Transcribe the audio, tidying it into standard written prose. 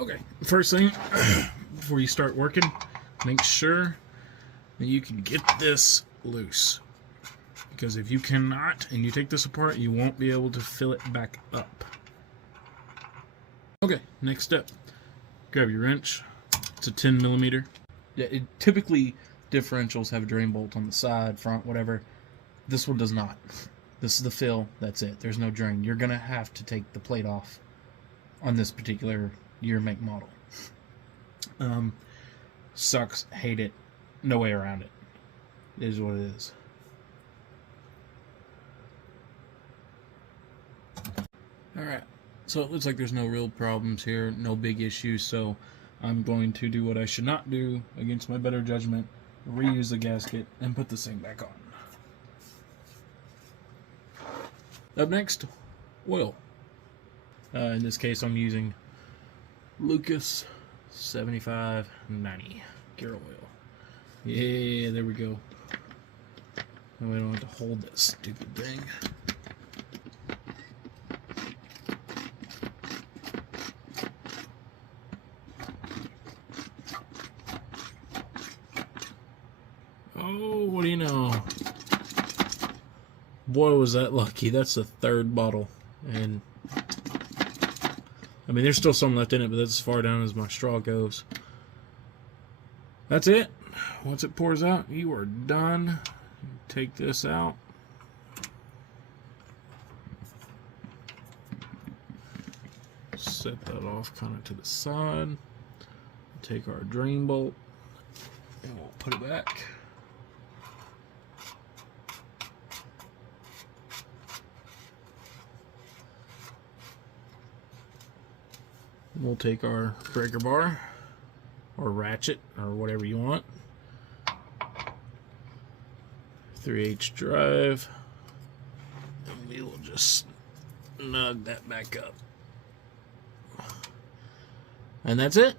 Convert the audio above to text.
Okay, first thing, before you start working, make sure that you can get this loose. Because if you cannot, and you take this apart, you won't be able to fill it back up. Okay, next step. Grab your wrench. It's a 10 millimeter. Yeah, typically differentials have a drain bolt on the side, front, whatever. This one does not. This is the fill. That's it. There's no drain. You're going to have to take the plate off on this particular year, make, model. Sucks. Hate it. No way around it. It is what it is. Alright. So it looks like there's no real problems here. No big issues. So I'm going to do what I should not do against my better judgment. Reuse the gasket and put this thing back on. Up next, oil. In this case, I'm using Lucas 7590 gear oil. Yeah, there we go. And we don't have to hold that stupid thing. Oh, what do you know? Boy, was that lucky. That's the third bottle. And, I mean, there's still some left in it, but that's as far down as my straw goes. That's it. Once it pours out, you are done. Take this out. Set that off kind of to the side. Take our drain bolt and we'll put it back. We'll take our breaker bar or ratchet or whatever you want. 3/8 drive. And we will just snug that back up. And that's it.